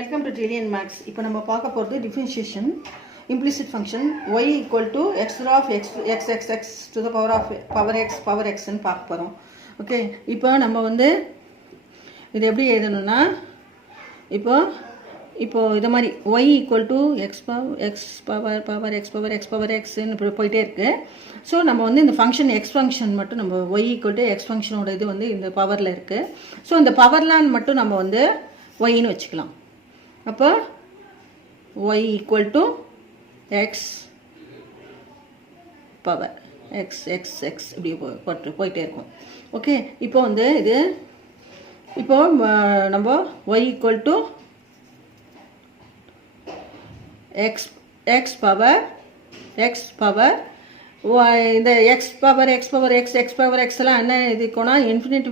Welcome to Trillion Max. இப்போ நம்ம பார்க்க போறது differentiation implicit function y equal to x of x to the power x ன்னு பார்க்க போறோம். ஓகே, இப்போ நம்ம வந்து இது எப்படி எழுதணும்னா இப்போ இத மாதிரி y equal to x power x ன்னு போயிட்டே இருக்கு. ஸோ நம்ம வந்து இந்த ஃபங்க்ஷன் x ஃபங்க்ஷன் மட்டும் நம்ம y equal to x ஃபங்க்ஷனோட இது வந்து இந்த பவரில் இருக்கு. ஸோ இந்த பவர்லாம் மட்டும் நம்ம வந்து yன்னு வச்சுக்கலாம். அப்போ y equal to x power x இப்படி போயிட்டே இருக்கும். ஓகே, இப்போ வந்து இது இப்போ நம்ம y equal to x power இந்த x power x எல்லாம் என்ன இதுக்குன்னா இன்ஃபினிட்டி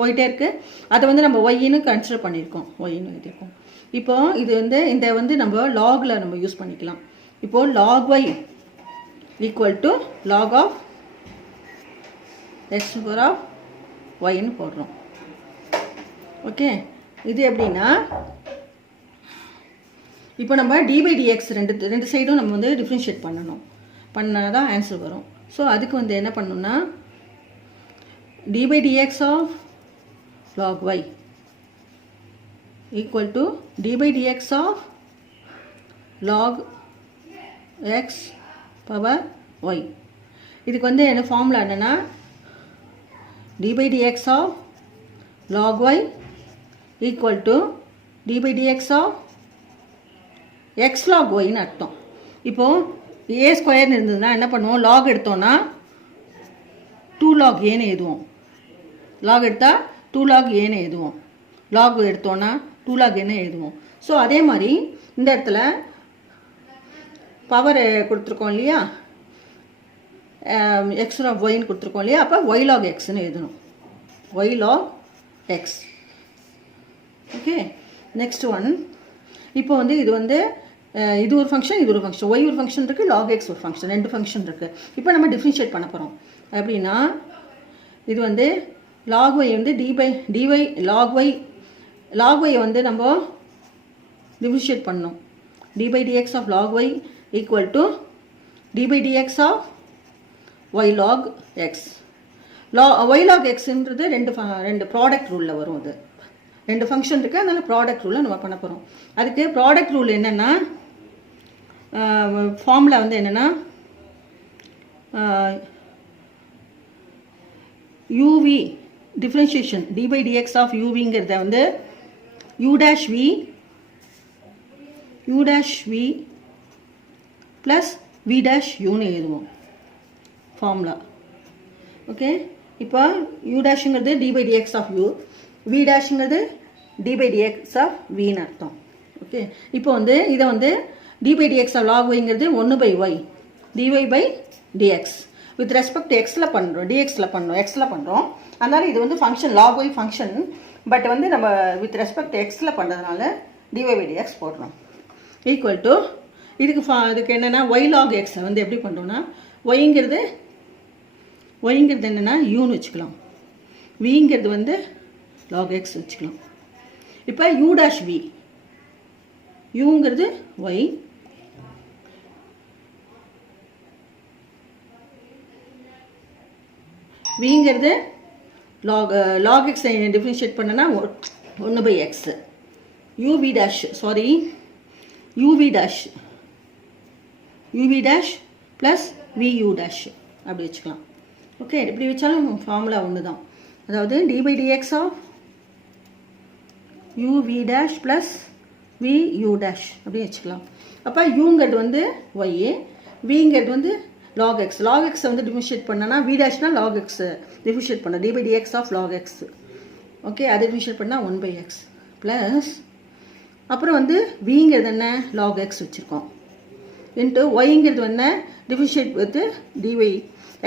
போயிட்டே இருக்கு. அதை வந்து நம்ம yன்னு கன்சிடர் பண்ணியிருக்கோம், yன்னு எழுதியிருக்கோம். இப்போ இது வந்து இந்த வந்து நம்ம லாக்ல நம்ம யூஸ் பண்ணிக்கலாம். இப்போ log y equal to log of x power of y ன்னு போடுறோம். ஓகே, இது எப்படின்னா இப்போ நம்ம d by dx ரெண்டு சைடும் நம்ம வந்து டிஃபரன்ஷியேட் பண்ணால் தான் ஆன்சர் வரும். ஸோ அதுக்கு வந்து என்ன பண்ணணும்னா d by dx of log y equal to d by dx of log x power y. இதுக்கு வந்து என்ன ஃபார்முலா என்னன்னா d by dx of log y equal to d by dx of x log y ன்னு அர்த்தம். இப்போ a ஸ்கொயர்னு இருந்ததுன்னா என்ன பண்ணுவோம், log எடுத்தோம்னா 2 log a ன்னு எழுதுவோம். log எடுத்தா 2 log a ன்னு எழுதுவோம். log எடுத்தோம்னா 2 log ன்னு எழுதுவோம். ஸோ அதே மாதிரி இந்த இடத்துல பவர் கொடுத்துருக்கோம் இல்லையா, x log y ன்னு கொடுத்துருக்கோம் இல்லையா, அப்போ y log x ன்னு எழுதணும், y log x. Okay, next one. இப்போ வந்து இது வந்து இது ஒரு ஃபங்க்ஷன், இது ஒரு ஃபங்க்ஷன், y ஒரு ஃபங்க்ஷன் இருக்குது, log x ஒரு ஃபங்க்ஷன், ரெண்டு ஃபங்க்ஷன் இருக்குது. இப்போ நம்ம டிஃப்ரென்ஷியேட் பண்ண போகிறோம். அப்படின்னா இது வந்து log y வந்து dy log y வந்து நம்ம டிஃப்ரென்ஷியேட் பண்ணோம். d by dx of log y equal to d by dx of y log x. y log xன்றது ரெண்டு ப்ராடக்ட் ரூலில் வரும். அது ரெண்டு ஃபங்க்ஷன் இருக்குது, அதனால் ப்ராடக்ட் ரூலில் நம்ம பண்ண போகிறோம். அதுக்கு ப்ராடக்ட் ரூல் என்னென்னா ஃபார்முலா வந்து என்னென்னா uv differentiation d by dx of uvங்கிறத வந்து u dash v plus v dash uன்னு எழுதுவோம் ஃபார்முலா. ஓகே, இப்போ u dashங்கிறது d by dx of u, v dashங்கிறது d by dx of v ன்னு அர்த்தம். ஓகே, இப்போ வந்து இதை வந்து d by dx of log yங்கிறது 1 by y dy by dx with respect xல பண்ணுறோம், dxல பண்ணுறோம், xல பண்ணுறோம். அதனால இது வந்து function log y function, but வந்து நம்ம வித் ரெஸ்பெக்ட் எக்ஸில் பண்ணுறதுனால dy by dx போடுறோம். ஈக்குவல் டு இதுக்கு என்னென்னா y log x வந்து எப்படி பண்ணுறோம்னா yங்கிறது என்னென்னா யூன்னு வச்சுக்கலாம், vங்கிறது வந்து log x வச்சுக்கலாம். இப்போ u dash v, uங்கிறது y, vங்கிறது log x differentiate பண்ணனா 1 by x, uv dash plus vu dash அப்படி வச்சுக்கலாம். ஓகே, இப்படி வச்சாலும் ஃபார்முலா ஒன்று தான். அதாவது d by dx of uv dash plus vu dash அப்படி வச்சுக்கலாம். அப்போ uங்கிறது வந்து y, vங்கிறது வந்து log x வந்து டிஃபரன்ஷியேட் பண்ணனா v dashனா log x டிஃபரன்ஷியேட் பண்ண d by dx of log x. Okay, அதை டிஃபரன்ஷியேட் பண்ணால் 1 by x ப்ளஸ் அப்புறம் வந்து vங்கிறது என்ன log x வச்சுருக்கோம் இன்ட்டு yங்கிறது என்ன differentiate with dy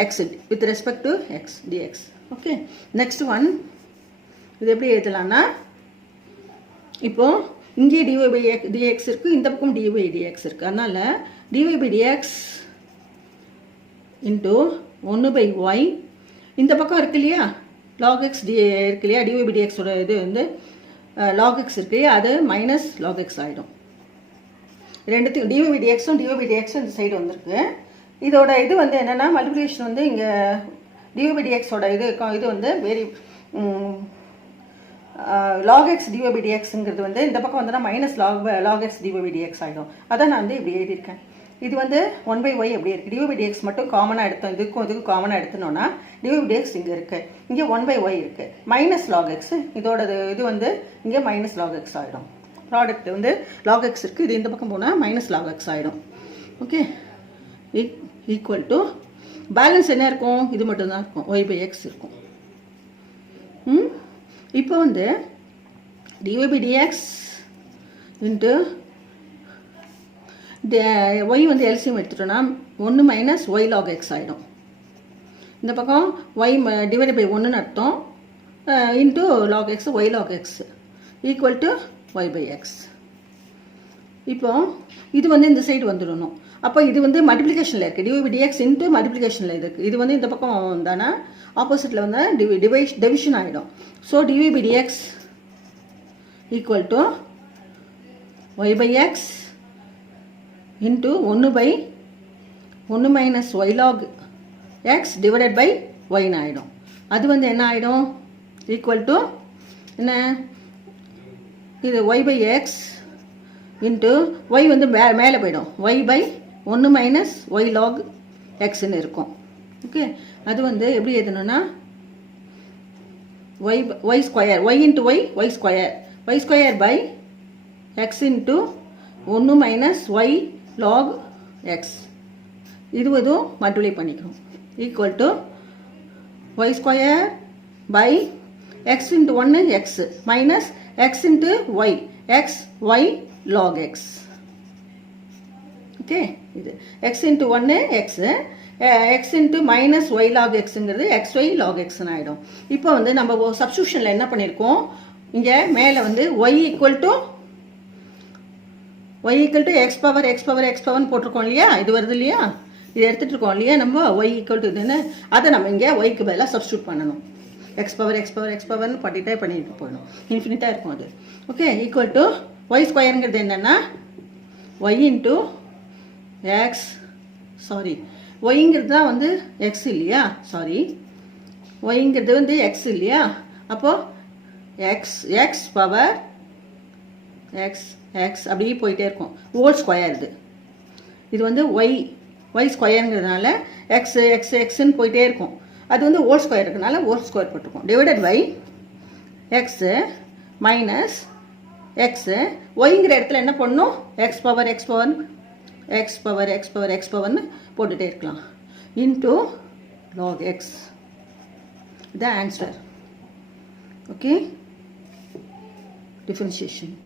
x with respect to x dx. Okay, next one. இது எப்படி எழுதலாம்னா இப்போது இங்கே dy by dx இருக்குது, இந்த பக்கம் dy by dx இருக்குது. அதனால் dy by dx into 1 by y, இந்த பக்கம் இருக்கு இல்லையா log x இருக்கு இல்லையா dy by dx ஓட இது வந்து log x இருக்கு அது மைனஸ் log x ஆகிடும். ரெண்டுத்துக்கும் dvdxும் dvdxும் இந்த சைடு வந்திருக்கு. இதோட இது வந்து என்னென்னா மல்டிப்ளிகேஷன் வந்து இங்கே dvdxோட இது வந்து வெரி log x dvdxங்கிறது வந்து இந்த பக்கம் வந்தோன்னா மைனஸ் log x dvdx ஆகிடும். அதான் நான் வந்து இப்படி எழுதியிருக்கேன். இது வந்து 1/y எப்படி இருக்குது, dvdx மட்டும் காமனாக எடுத்தோம், இதுக்கும் காமனாக எடுத்தோன்னா dvdx இங்கே இருக்குது, இங்கே 1/y இருக்குது, மைனஸ் log x இதோட இது வந்து இங்கே மைனஸ் log x ஆகிடும். ப்ராடக்ட் வந்து log x இருக்குது, இது இந்த பக்கம் போனால் மைனஸ் log x ஆகிடும். ஓகே, ஈக்குவல் டு பேலன்ஸ் என்ன இருக்கும், இது மட்டும்தான் இருக்கும், y/x இருக்கும். இப்போ வந்து dvdx இன்ட்டு y வந்து எல்சிஎம் எடுத்துட்டோன்னா 1 மைனஸ் y log x ஆகிடும். இந்த பக்கம் y டிவைட் பை 1ன்னு அர்த்தம், into log x y log x equal to y/x. இப்போ இது வந்து இந்த சைடு வந்துடணும். அப்போ இது வந்து மல்டிப்ளிகேஷனில் இருக்குது, dvdx இன்ட்டு மல்டிப்ளிகேஷனில் இருக்குது. இது வந்து இந்த பக்கம் வந்தானா ஆப்போசிட்டில் வந்து டிவிஷன் ஆகிடும். So dvdx equal to y/x into 1/1 minus y log x divided by ஒய்னு ஆகிடும். அது வந்து என்ன ஆகிடும், ஈக்குவல் டு என்ன, இது y/x இன்ட்டு y வந்து மேலே போயிடும், y/1 மைனஸ் y log xன்னு இருக்கும். ஓகே, அது வந்து எப்படி எழுதணும்னா y square y into y square by x into 1 minus y log x இதுவும் மல்டிப்ளை பண்ணிக்கிறோம், equal to y square by x into 1 x minus x into y y log x. Okay, இது x into 1 x into minus y log xங்கிறது xy log xன்னு ஆகிடும். இப்போ வந்து நம்ம சப்ஸ்டியூஷனில் என்ன பண்ணியிருக்கோம், இங்கே மேலே வந்து y ஈக்குவல் டு x/x/x/ன்னு போட்டிருக்கோம் இல்லையா, இது வருது இல்லையா, இது எடுத்துகிட்டு இருக்கோம் இல்லையா நம்ம, y ஈக்குவல் டு இதுன்னு, அதை நம்ம இங்கே yக்கு பதிலாக சப்ஸ்டியூட் பண்ணணும். x/x/x/ன்னு பண்ணிட்டு போயிடும், இன்ஃபினிட்டாக இருக்கும் அது. ஓகே, ஈக்குவல் டு y ஸ்கொயருங்கிறது என்னென்னா y இன்ட்டு x, சாரி ஒய்ங்கிறது தான் வந்து எக்ஸ் இல்லையா, சாரி ஒய்ங்கிறது வந்து எக்ஸ் இல்லையா, அப்போது எக்ஸ் பவர் எக்ஸ் அப்படியே போயிட்டே இருக்கும், ஹோல் ஸ்கொயர் இது வந்து ஒய் ஸ்கொயருங்கிறதுனால எக்ஸ்ன்னு போயிட்டே இருக்கும், அது வந்து ஹோல் ஸ்கொயர் இருக்கிறதுனால ஹோல் ஸ்கொயர் போட்டிருக்கோம், divided by x minus x ஒய்ங்கிற இடத்துல என்ன பண்ணணும், x/x/x/ன்னு போட்டுகிட்டே இருக்கலாம், into log x. the answer. Okay, differentiation.